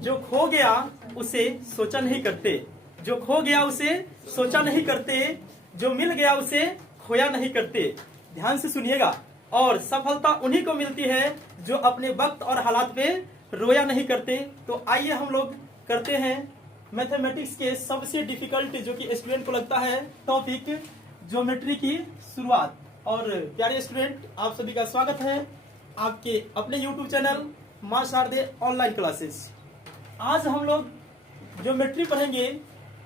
जो खो गया उसे सोचा नहीं करते, जो खो गया उसे सोचा नहीं करते, जो मिल गया उसे खोया नहीं करते। ध्यान से सुनिएगा। और सफलता उन्हीं को मिलती है जो अपने वक्त और हालात पे रोया नहीं करते। तो आइए हम लोग करते हैं मैथमेटिक्स के सबसे डिफिकल्ट जो कि स्टूडेंट को लगता है टॉपिक ज्योमेट्री की शुरुआत। और प्यारे स्टूडेंट, आप सभी का स्वागत है आपके अपने यूट्यूब चैनल मां शारदे ऑनलाइन क्लासेस। आज हम लोग ज्योमेट्री पढ़ेंगे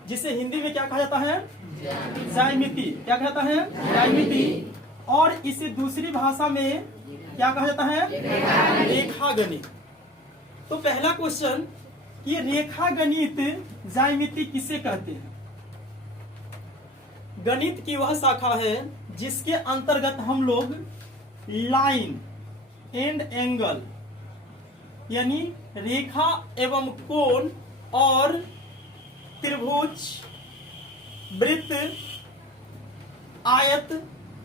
जिसे हिंदी में क्या कहा जाता है? ज्यामिति। क्या कहा जाता है? ज्यामिति। और इसे दूसरी भाषा में क्या कहा जाता है? रेखा गणित। तो पहला क्वेश्चन, ये रेखा गणित ज्यामिति किसे कहते हैं? गणित की वह शाखा है जिसके अंतर्गत हम लोग लाइन एंड एंगल यानी रेखा एवं कोण और त्रिभुज, वृत्त, आयत,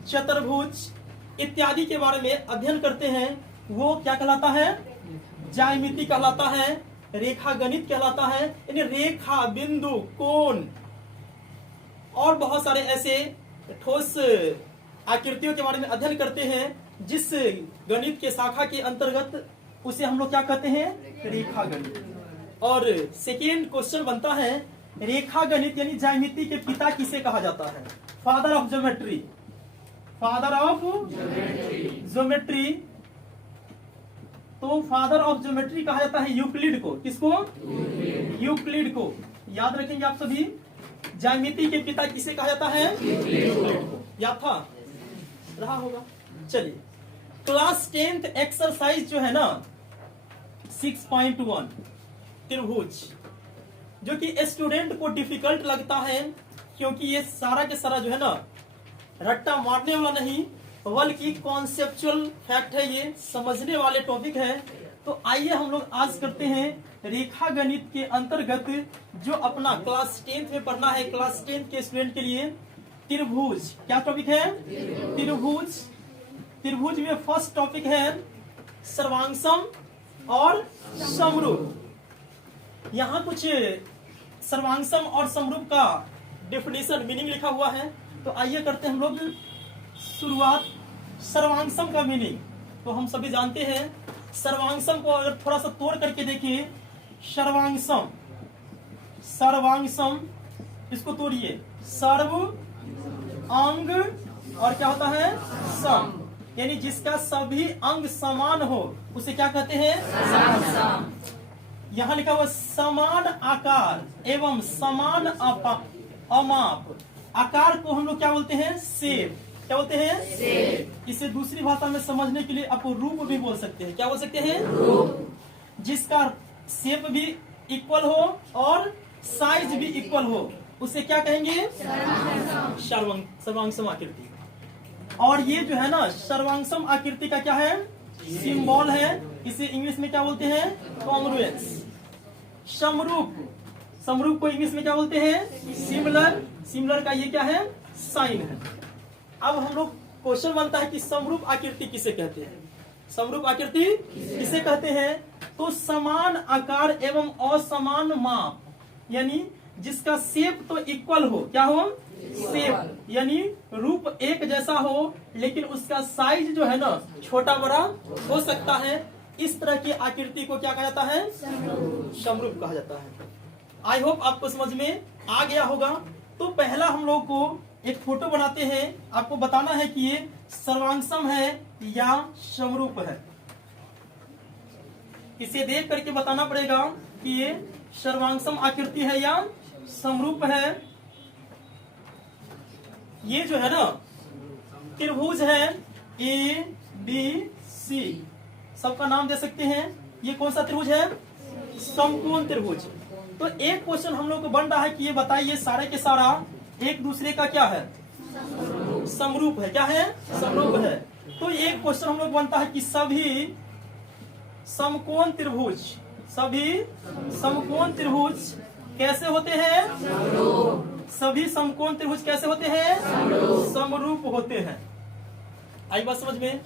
चतुर्भुज इत्यादि के बारे में अध्ययन करते हैं। वो क्या कहलाता है? ज्यामिति कहलाता है, रेखा गणित कहलाता है। यानी रेखा, बिंदु, कोण और बहुत सारे ऐसे ठोस आकृतियों के बारे में अध्ययन करते हैं जिस गणित के शाखा के अंतर्गत उसे हम लोग क्या कहते हैं? रेखा गणित। और सेकेंड क्वेश्चन बनता है, रेखा गणित यानी ज्यामिति के पिता किसे कहा जाता है? Father of geometry. Father of geometry. तो फादर ऑफ ज्योमेट्री कहा जाता है यूक्लिड को। किसको? यूक्लिड को। याद रखेंगे आप सभी, ज्यामिति के पिता किसे कहा जाता है? यूक्लिड को। याद था? रहा होगा। चलिए, क्लास 10th एक्सरसाइज जो है ना 6.1 त्रिभुज, जो कि स्टूडेंट को डिफिकल्ट लगता है क्योंकि ये सारा के सारा जो है ना रट्टा मारने वाला नहीं बल्कि कॉन्सेप्चुअल फैक्ट है, ये समझने वाले टॉपिक है। तो आइए हम लोग आज करते हैं रेखा गणित के अंतर्गत जो अपना क्लास 10th में पढ़ना है, क्लास 10th के स्टूडेंट के लिए त्रिभुज। क्या टॉपिक है? त्रिभुज। त्रिभुज में फर्स्ट टॉपिक है सर्वांगसम और समरूप। यहाँ कुछ सर्वांगसम और समरूप का डेफिनेशन, मीनिंग लिखा हुआ है। तो आइए करते हैं हम लोग शुरुआत। सर्वांगसम का मीनिंग तो हम सभी जानते हैं। सर्वांगसम को अगर थोड़ा सा तोड़ करके देखिए, सर्वांगसम, सर्वांगसम इसको तोड़िए, सर्व, अंग और क्या होता है? सम। यानी जिसका सभी अंग समान हो उसे क्या कहते हैं? यहाँ लिखा हुआ समान आकार एवं समान अमाप। आकार को हम लोग क्या बोलते हैं? शेप। क्या बोलते हैं? शेप। इसे दूसरी भाषा में समझने के लिए आप रूप भी बोल सकते हैं। क्या बोल सकते हैं? रूप। जिसका शेप भी इक्वल हो और साइज भी इक्वल हो उसे क्या कहेंगे? सर्वांगसम आकृति। और ये जो है ना सर्वांगसम आकृति का क्या है? सिंबल है। इसे इंग्लिश में क्या बोलते हैं? कॉन्ग्रुएंस। समरूप, समरूप को इंग्लिश में क्या बोलते हैं? सिमिलर। सिमिलर का ये क्या है? साइन है। अब हम लोग क्वेश्चन बनता है कि समरूप आकृति किसे कहते हैं? समरूप आकृति किसे कहते हैं? तो समान आकार एवं असमान माप, यानी जिसका शेप तो इक्वल हो। क्या हो? शेप यानी रूप एक जैसा हो लेकिन उसका साइज जो है ना छोटा बड़ा हो सकता है। इस तरह की आकृति को क्या कहा जाता है? समरूप कहा जाता है। आई होप आपको समझ में आ गया होगा। तो पहला हम लोग को एक फोटो बनाते हैं, आपको बताना है कि ये सर्वांगसम है या समरूप है। इसे देख करके बताना पड़ेगा कि ये सर्वांगसम आकृति है या समरूप है। ये जो है ना त्रिभुज है ABC, सबका नाम दे सकते हैं। ये कौन सा त्रिभुज है? समकोण त्रिभुज। तो एक क्वेश्चन हम लोग को बन रहा है कि ये बताइए सारे के सारा एक दूसरे का क्या है? समरूप है। क्या है? समरूप है। तो एक क्वेश्चन हम लोग बनता है कि सभी समकोण त्रिभुज, सभी समकोण त्रिभुज कैसे होते हैं? सभी समकोण त्रिभुज कैसे होते हैं? समरूप होते हैं। आई बात समझ में?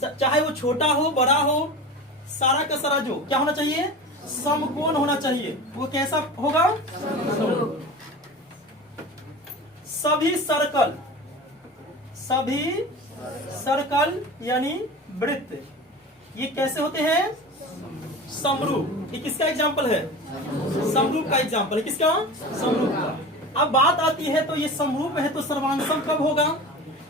चाहे वो छोटा हो बड़ा हो, सारा का सारा जो क्या होना चाहिए? समकोण होना चाहिए। वो कैसा होगा? सभी सर्कल यानी वृत्त ये कैसे होते हैं? समरूप। ये किसका एग्जाम्पल है? समरूप का एग्जाम्पल है। किसका? समरूप का। अब बात आती है तो ये समरूप है तो सर्वांगसम कब होगा?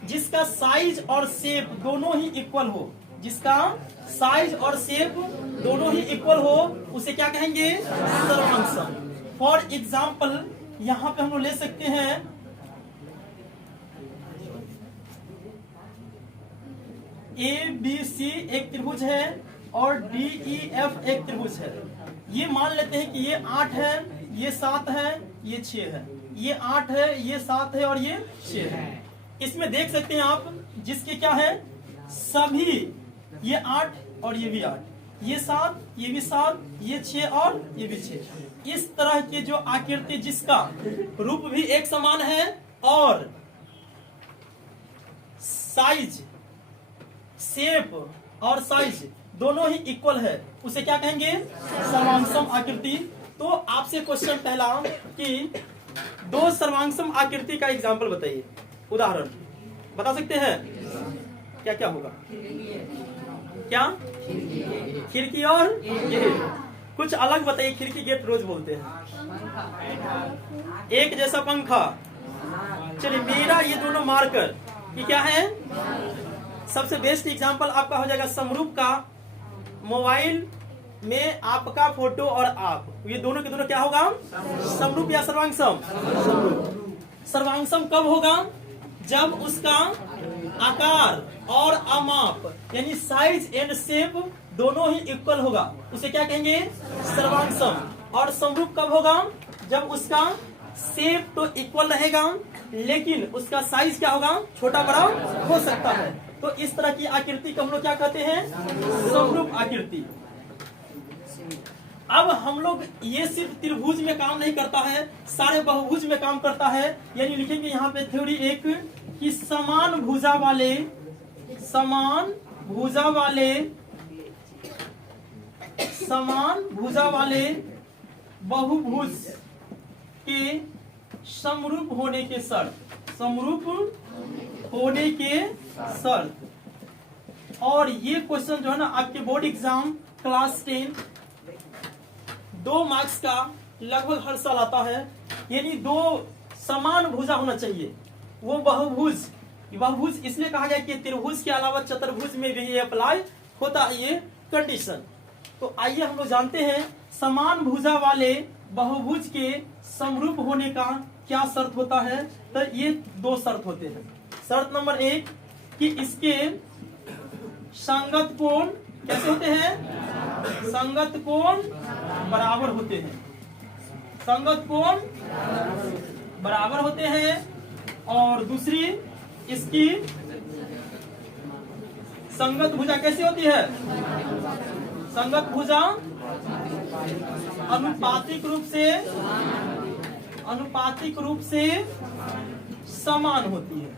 जिसका साइज और शेप दोनों ही इक्वल हो। जिसका साइज और शेप दोनों ही इक्वल हो उसे क्या कहेंगे? सर्वांगसम। फॉर एग्जाम्पल यहाँ पे हम लोग ले सकते हैं ABC एक त्रिभुज है और DEF एक त्रिभुज है। ये मान लेते हैं कि ये 8 है, ये 7 है, ये 6 है। ये 8 है, ये 7 है और ये 6 है। इसमें देख सकते हैं आप जिसके क्या है? सभी ये 8 और ये भी 8, ये 7, ये भी 7, ये 6 और ये भी 6। इस तरह के जो आकृति जिसका रूप भी एक समान है और साइज, शेप और साइज दोनों ही इक्वल है उसे क्या कहेंगे? सर्वांगसम आकृति। तो आपसे क्वेश्चन पहला कि दो सर्वांगसम आकृति का एग्जाम्पल बताइए, उदाहरण बता सकते हैं? क्या क्या होगा? क्या? खिड़की और गेट। कुछ अलग बताइए। खिड़की गेट रोज बोलते हैं। एक जैसा पंखा। चलिए मेरा ये दोनों मार्कर ये क्या है? सबसे बेस्ट एग्जांपल आपका हो जाएगा समरूप का। मोबाइल में आपका फोटो और आप, ये दोनों के दोनों क्या होगा? समरूप या सर्वांगसम? सर्वांगसम कब होगा? जब उसका आकार और अमाप यानी साइज एंड शेप दोनों ही इक्वल होगा उसे क्या कहेंगे? सर्वांगसम। और समरूप कब होगा? जब उसका शेप तो इक्वल रहेगा लेकिन उसका साइज क्या होगा? छोटा बड़ा हो सकता है। तो इस तरह की आकृति को हम लोग क्या कहते हैं? समरूप आकृति। अब हम लोग ये सिर्फ त्रिभुज में काम नहीं करता है, सारे बहुभुज में काम करता है। यानी लिखेंगे यहाँ पे थ्योरी एक कि समान भुजा वाले बहुभुज के समरूप होने के शर्त। और ये क्वेश्चन जो है ना आपके बोर्ड एग्जाम क्लास 10 2 मार्क्स का लगभग हर साल आता है। यानी दो समान भुजा होना चाहिए। वो बहुभुज इसलिए कहा गया कि त्रिभुज के अलावा चतुर्भुज में भी ये अप्लाई होता है ये कंडीशन। तो आइए हम लोग जानते हैं समान भुजा वाले बहुभुज के समरूप होने का क्या शर्त होता है। तो ये 2 शर्त होते हैं। शर्त नंबर 1 कि इसके संगत कोण कैसे होते हैं? संगत कोण बराबर होते हैं। संगत कोण बराबर होते हैं। और दूसरी इसकी संगत भुजा कैसी होती है? संगत भुजा अनुपातिक रूप से समान होती है।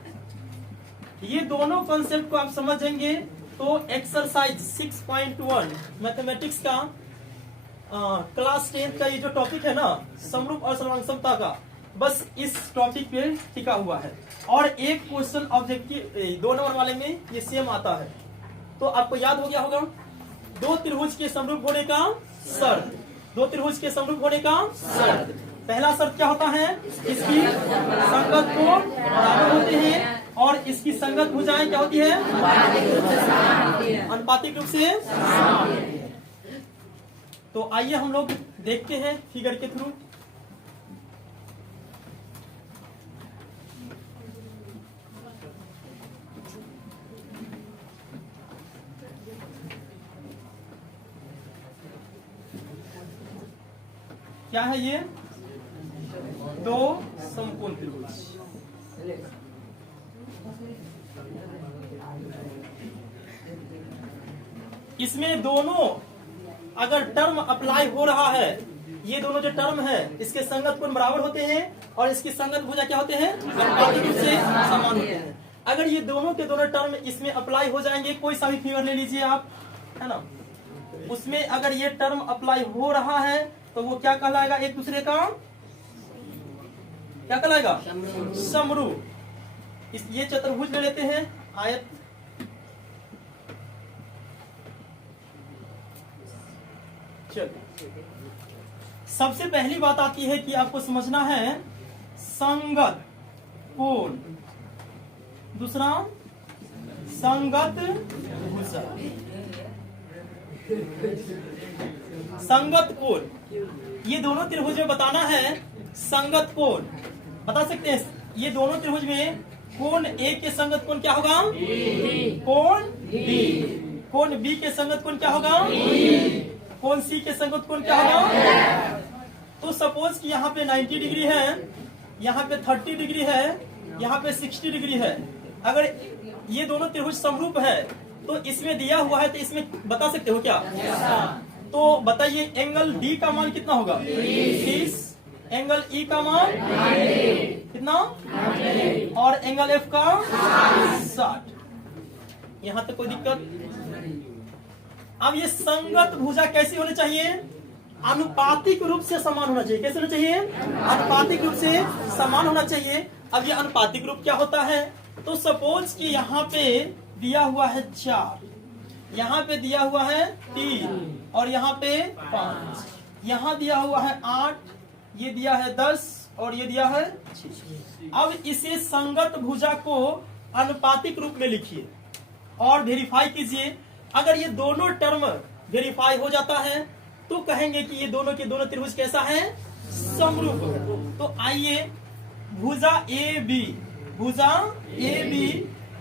ये दोनों कॉन्सेप्ट को आप समझेंगे तो एक्सरसाइज 6.1 मैथमेटिक्स का क्लास 10 का ये जो टॉपिक है ना समरूप और सर्वांगसमता का, बस इस टॉपिक पे टिका हुआ है। और एक क्वेश्चन ऑब्जेक्टिव 2 नंबर वाले में ये सेम आता है। तो आपको याद हो गया होगा 2 त्रिभुज के समरूप होने का शर्त। 2 त्रिभुज के समरूप होने का शर्त। पहला शर्त क्या होता है? इसकी संगत कोण बराबर होते हैं और इसकी संगत भुजाएं क्या होती है? अनुपातिक रूप से समान। तो आइए हम लोग देखते हैं फिगर के थ्रू। क्या है ये? 2 समकोण त्रिभुज। इसमें दोनों अगर टर्म अप्लाई हो रहा है, ये दोनों जो टर्म है इसके संगत कोण बराबर होते हैं और इसकी संगत भुजा क्या होते हैं? अनुपातिक रूप से समान होते हैं। अगर ये दोनों के दोनों टर्म इसमें अप्लाई हो जाएंगे, कोई सा भी फिगर ले लीजिए आप, है ना, उसमें अगर ये टर्म अप्लाई हो रहा है तो वो क्या कहलाएगा, एक दूसरे का क्या कहलाएगा, समरूप। ये चतुर्भुज ले लेते हैं, आयत। चलिए, सबसे पहली बात आती है कि आपको समझना है संगत कोण, दूसरा संगत भुजा। संगत कोण, ये दोनों त्रिभुज में बताना है संगत कोण, बता सकते हैं। ये दोनों त्रिभुज में कोण ए के संगत कोण क्या होगा, कोण बी। कोण बी के संगत कोण क्या होगा, कोण सी के संगत कोण क्या होगा। तो सपोज कि यहाँ पे 90 डिग्री है, यहाँ पे 30 डिग्री है, यहाँ पे 60 डिग्री है। अगर ये दोनों त्रिभुज समरूप है तो इसमें दिया हुआ है, तो इसमें बता सकते हो क्या? तो बताइए एंगल डी का मान कितना होगा, 30, एंगल ई का मान कितना, और एंगल एफ का 60। यहाँ तक कोई दिक्कत? अब ये संगत भुजा कैसी होनी चाहिए, अनुपातिक रूप से समान होना चाहिए। कैसे होना चाहिए, अनुपातिक रूप से समान होना चाहिए। अब ये अनुपातिक रूप क्या होता है, तो सपोज कि यहाँ पे दिया हुआ है 4, यहाँ पे दिया हुआ है 3 और यहाँ पे 5, यहाँ दिया हुआ है 8, ये दिया है 10 और ये दिया है 6। अब इसे संगत भुजा को अनुपातिक रूप में लिखिए और वेरीफाई कीजिए। अगर ये दोनों टर्म वेरीफाई हो जाता है तो कहेंगे कि ये दोनों के दोनों त्रिभुज कैसा है, समरूप है। तो आइए भुजा ए बी, भुजा ए बी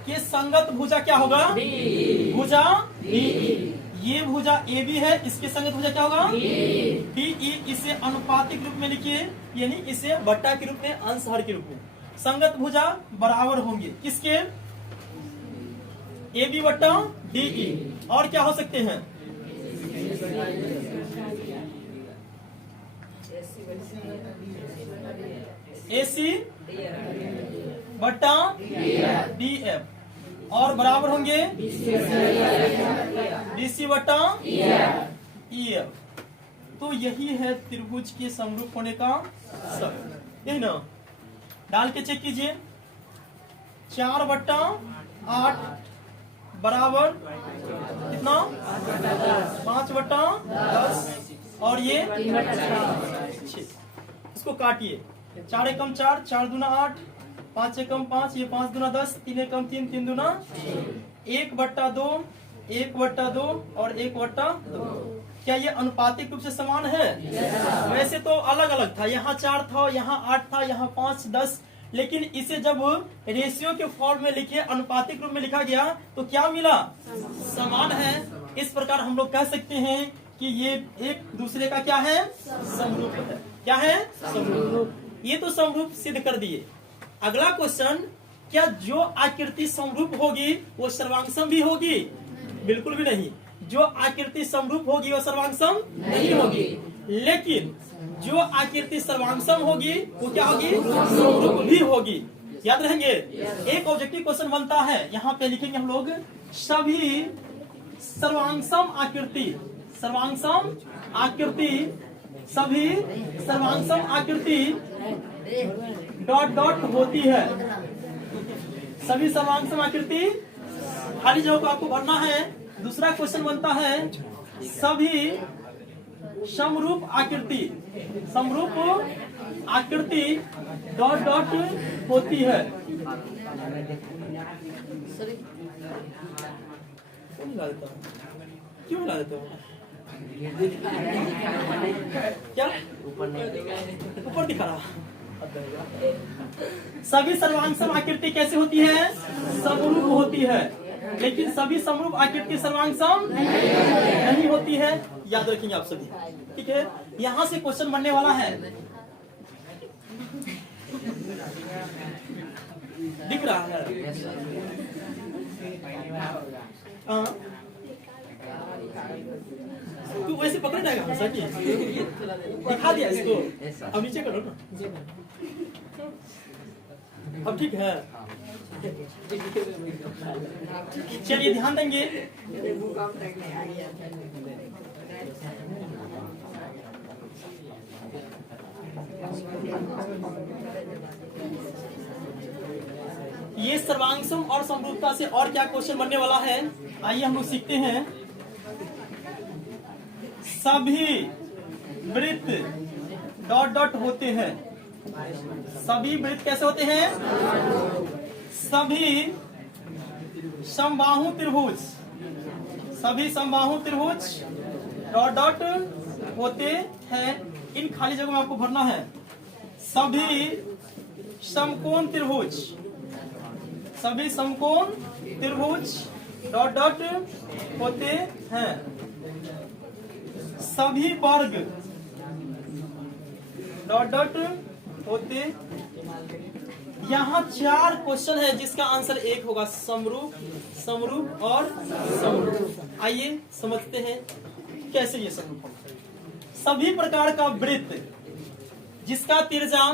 के संगत भुजा क्या होगा, भुजा डी। ये भुजा ए बी है, इसके संगत भुजा क्या होगा, डी ई। इसे अनुपातिक रूप में लिखिए, यानी इसे बट्टा के रूप में, अंश हर के रूप में। संगत भुजा बराबर होंगे किसके, ए बी बट्टा डी ई। और क्या हो सकते हैं, ए सी बट्टा डी एफ, और बराबर होंगे बी सी बट्टा ई एफ। तो यही है त्रिभुज के समरूप होने का सब, यही ना। डाल के चेक कीजिए, 4 बट्टा 8 बराबर कितना, 5 बट्टा 10 और ये 6। इसको काटिए, 4 एकम 4, 4 दूना 8, 5 एकम 5, ये 5 दूना 10, 3 एकम 3, 3 दूना 1 बट्टा 2, 1 बट्टा 2 और 1 बट्टा 2। क्या ये अनुपातिक रूप से समान है? वैसे तो अलग अलग था, यहाँ 4 था, यहाँ 8 था, यहाँ 5, 10, लेकिन इसे जब रेशियो के फॉर्म में लिखे, अनुपातिक रूप में लिखा गया तो क्या मिला, समान है। इस प्रकार हम लोग कह सकते हैं कि ये एक दूसरे का क्या है, समरूप है। क्या है, समरूप। ये तो समरूप सिद्ध कर दिए। अगला क्वेश्चन, क्या जो आकृति समरूप होगी वो सर्वांगसम भी होगी? बिल्कुल भी नहीं। जो आकृति समरूप होगी वो सर्वांगसम नहीं होगी, लेकिन जो आकृति सर्वांगसम होगी वो क्या होगी, समरूप भी होगी। याद रहेंगे। एक ऑब्जेक्टिव क्वेश्चन बनता है, यहाँ पे लिखेंगे हम लोग, सभी सर्वांगसम आकृति, सर्वांगसम आकृति, सभी सर्वांगसम आकृति डॉट डॉट होती है। सभी सर्वांगसम आकृति, खाली जगह को आपको भरना है। दूसरा क्वेश्चन बनता है, सभी समरूप आकृति, समरूप आकृति डॉट डॉट होती है। क्यों मिला देता हूँ, क्या ऊपर दिखा रहा। सभी सर्वांगसम आकृति कैसे होती है, समरूप होती है, लेकिन सभी समरूप आकृति सर्वांगसम नहीं होती है। याद रखेंगे आप सभी, ठीक है। यहाँ से क्वेश्चन बनने वाला है, दिख रहा है, तू वैसे पकड़ जाएगा हमेशा की, दिखा दिया इसको, अब नीचे करो ना, अब ठीक है। चलिए ध्यान देंगे, ये सर्वांगसम और समरूपता से और क्या क्वेश्चन बनने वाला है, आइए हम लोग सीखते हैं। सभी वृत्त डॉट डॉट होते हैं। सभी वृत्त कैसे होते हैं? सभी समबाहु त्रिभुज, सभी समबाहु त्रिभुज डॉट डॉट होते हैं। इन खाली जगह में आपको भरना है। सभी समकोण त्रिभुज, सभी समकोण त्रिभुज डॉट डॉट होते हैं। सभी वर्ग डॉट डॉट होते। यहाँ 4 क्वेश्चन है जिसका आंसर एक होगा, समरूप, समरूप और समरूप। आइए समझते हैं कैसे ये समरूप होगा। सभी प्रकार का वृत्त जिसका त्रिज्या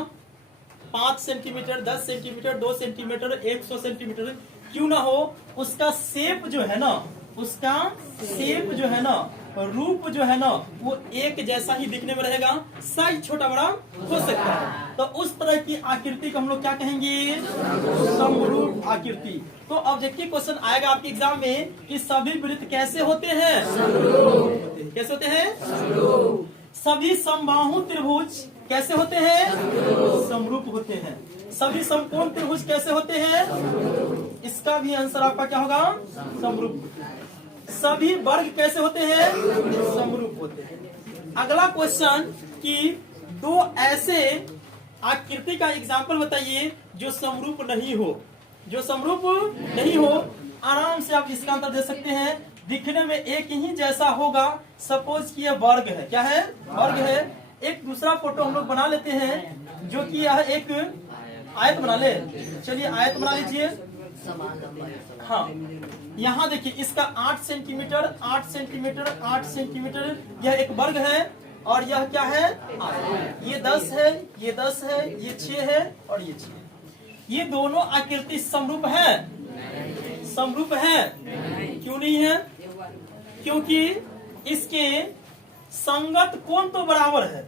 5 सेंटीमीटर, 10 सेंटीमीटर, 2 सेंटीमीटर, 100 सेंटीमीटर क्यों ना हो, उसका शेप जो है ना, उसका शेप जो है ना, रूप जो है ना, वो एक जैसा ही दिखने में रहेगा। साइज छोटा बड़ा हो सकता है, तो उस तरह की आकृति को हम लोग क्या कहेंगे? समरूप आकृति। तो ऑब्जेक्टिव क्वेश्चन आएगा आपके एग्जाम में कि सभी वृत्त कैसे होते हैं? कैसे होते हैं? सभी समबाहु त्रिभुज कैसे होते हैं? समरूप होते हैं। सभी समकोण त्रिभुज कैसे होते हैं? इसका भी आंसर आपका क्या होगा? समरूप। सभी वर्ग कैसे होते हैं? समरूप होते हैं। अगला क्वेश्चन कि 2 ऐसे आकृति का एग्जाम्पल बताइए जो समरूप नहीं हो। जो समरूप नहीं हो, आराम से आप इसका आंसर दे सकते हैं। दिखने में एक ही जैसा होगा। सपोज कि यह वर्ग है। क्या है? वर्ग है। एक दूसरा फोटो हम लोग बना लेते हैं जो कि यह एक आयत बना ले। चलिए आयत बना लीजिए। हाँ, यहाँ देखिए इसका 8 सेंटीमीटर, 8 सेंटीमीटर, 8 सेंटीमीटर, यह एक वर्ग है। और यह क्या है? ये 10 है, ये 10 है, ये 6 है और ये 6। ये दोनों आकृति समरूप है? समरूप है। क्यों नहीं है? क्योंकि इसके संगत कोण तो बराबर है।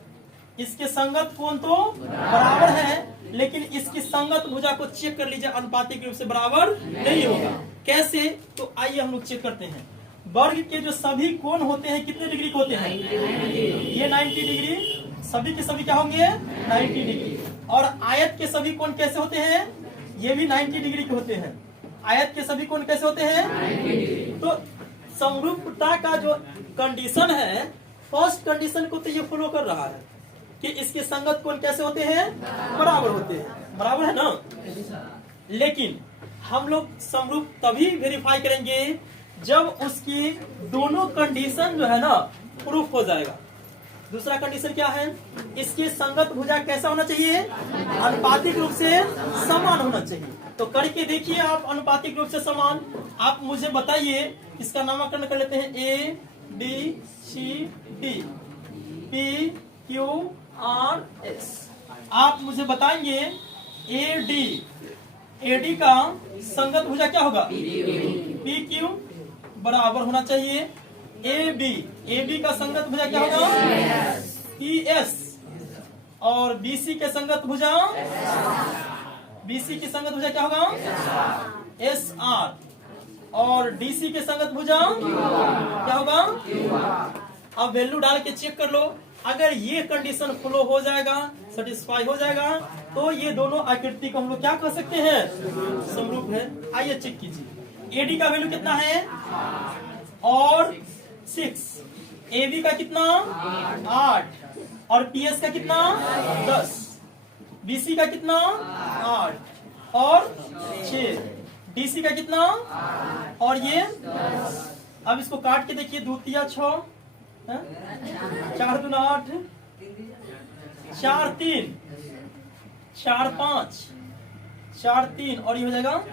इसके संगत कोण तो बराबर है, लेकिन इसकी संगत भुजा को चेक कर लीजिए, अनुपातिक रूप से बराबर नहीं होगा। कैसे? तो आइए हम लोग चेक करते हैं। वर्ग के जो सभी कोण होते हैं कितने डिग्री के होते हैं? ये 90 डिग्री। सभी के सभी क्या होंगे? 90 डिग्री। और आयत के सभी कोण कैसे होते हैं? ये भी 90 डिग्री के होते हैं। आयत के सभी कोण कैसे होते हैं? तो समरूपता का जो कंडीशन है, फर्स्ट कंडीशन को तो ये फॉलो कर रहा है कि इसके संगत कोण कैसे होते हैं? बराबर होते हैं। बराबर है ना? लेकिन हम लोग समरूप तभी वेरीफाई करेंगे जब उसकी दोनों कंडीशन जो है ना प्रूफ हो जाएगा। दूसरा कंडीशन क्या है? इसके संगत भुजा कैसा होना चाहिए? अनुपातिक रूप से समान होना चाहिए। तो करके देखिए आप, अनुपातिक रूप से समान। आप मुझे बताइए, इसका नामकरण कर लेते हैं। A B C D P Q R S। आप मुझे बताएंगे AD का संगत भुजा क्या होगा? PQ बराबर होना चाहिए AB का संगत भुजा क्या होगा? PS। और BC के संगत भुजा, BC की संगत भुजा क्या होगा? SR। और DC के संगत भुजा क्या होगा? अब वैल्यू डाल के चेक कर लो। अगर ये कंडीशन फ्लो हो जाएगा, सेटिस्फाई हो जाएगा, तो ये दोनों आकृति को हम लोग क्या कह सकते हैं? समरूप है। आइए चेक कीजिए। AD का वैल्यू कितना है? और 6। AB का कितना? 8। और PS का कितना? 10। BC का कितना? 8 और 6। DC का कितना? और ये 10। अब इसको काट के देखिए। 2 तिया 6, 4 दूना 8, 4 3, 4 5, 4 3 और ये हो जाएगा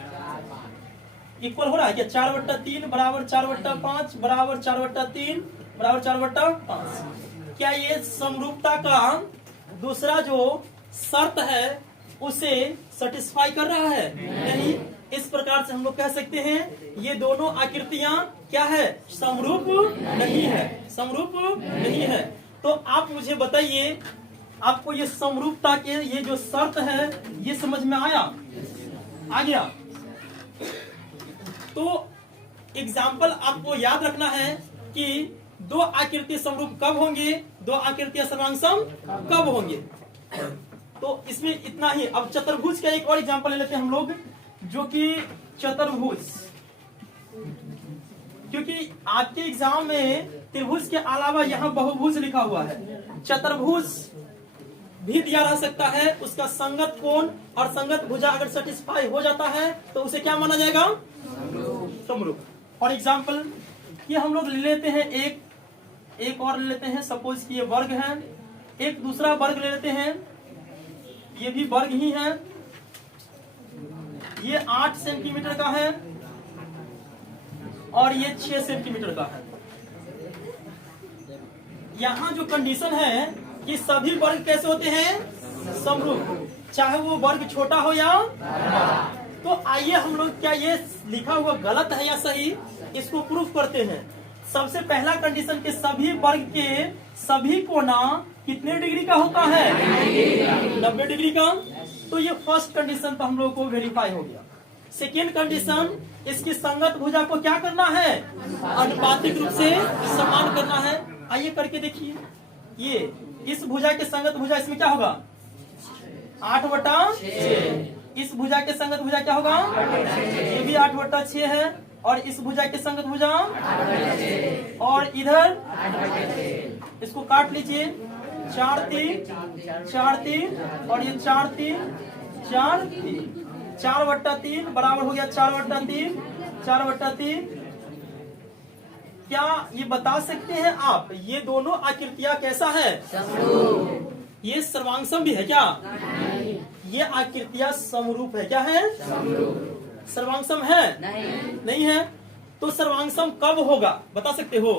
इक्वल हो रहा है क्या? 4/3 बराबर 4/5 बराबर 4/3 बराबर 4/5। क्या ये समरूपता का दूसरा जो शर्त है उसे सेटिस्फाई कर रहा है? नहीं। इस प्रकार से हम लोग कह सकते हैं ये दोनों आकृतियां क्या है, समरूप नहीं है, समरूप नहीं है। तो आप मुझे बताइए, आपको ये समरूपता के ये जो शर्त है ये समझ में आया, आ गया? तो एग्जाम्पल आपको याद रखना है कि दो आकृति समरूप कब होंगे, दो आकृतियां सर्वांगसम कब होंगे। तो इसमें इतना ही। अब चतुर्भुज का एक और एग्जाम्पल ले लेते हैं हम लोग, जो कि चतुर्भुज, क्योंकि आपके एग्जाम में त्रिभुज के अलावा यहाँ बहुभुज लिखा हुआ है। चतुर्भुज भी दिया रह सकता है, उसका संगत कोण और संगत भुजा अगर सेटिस्फाई हो जाता है तो उसे क्या माना जाएगा, समरूप। और एग्जाम्पल ये हम लोग ले लेते हैं, एक और ले लेते हैं। सपोज कि ये वर्ग है, एक दूसरा वर्ग ले लेते हैं, ये भी वर्ग ही है, ये 8 सेंटीमीटर का है और ये 6 सेंटीमीटर का है। यहाँ जो कंडीशन है कि सभी वर्ग कैसे होते हैं, समरूप, चाहे वो वर्ग छोटा हो या। तो आइए हम लोग, क्या ये लिखा हुआ गलत है या सही, इसको प्रूफ करते हैं। सबसे पहला कंडीशन के सभी वर्ग के सभी कोना कितने डिग्री का होता है, 90 डिग्री का। तो ये फर्स्ट कंडीशन तो हम लोग को वेरीफाई हो गया। सेकेंड कंडीशन, इसकी संगत भुजा को क्या करना है, अनुपातिक रूप से समान करना है। आइए करके देखिए, ये इस भुजा के संगत भुजा इसमें क्या होगा, 8/6। इस भुजा के संगत भुजा क्या होगा, ये भी 8/6 है। और इस भुजा के संगत भुजा, और इधर इसको काट लीजिए, 4 3 और ये 4 3 4/3 बराबर हो गया 4/3 4/3। क्या ये बता सकते हैं आप, ये दोनों आकृतियां कैसा है, ये सर्वांगसम भी है क्या, ये आकृतियां समरूप है, क्या है, सर्वांगसम है, नहीं है। तो सर्वांगसम कब होगा बता सकते हो,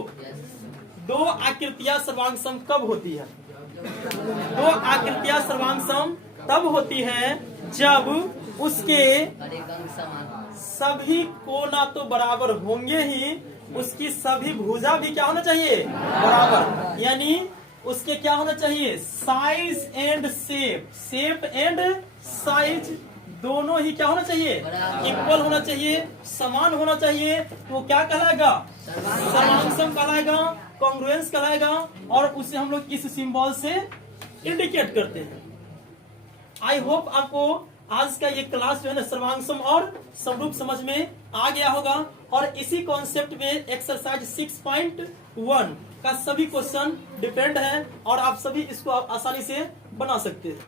दो आकृतियां सर्वांगसम कब होती है, दो आकृतियां सर्वांगसम तब होती है जब उसके सभी कोना तो बराबर होंगे ही, उसकी सभी भुजा भी क्या होना चाहिए, बराबर। यानी उसके क्या होना चाहिए, size and shape, shape and size दोनों ही क्या होना चाहिए, इक्वल होना चाहिए, समान होना चाहिए। तो क्या कहलाएगा, सर्वांगसम कहलाएगा, कॉन्ग्रुएंस कहलाएगा। और उसे हम लोग इस सिंबल से इंडिकेट करते हैं। आई होप आपको आज का ये क्लास जो है ना, सर्वांगसम और समरूप समझ में आ गया होगा। और इसी कॉन्सेप्ट में एक्सरसाइज 6.1 का सभी क्वेश्चन डिपेंड है और आप सभी इसको आप आसानी से बना सकते हैं।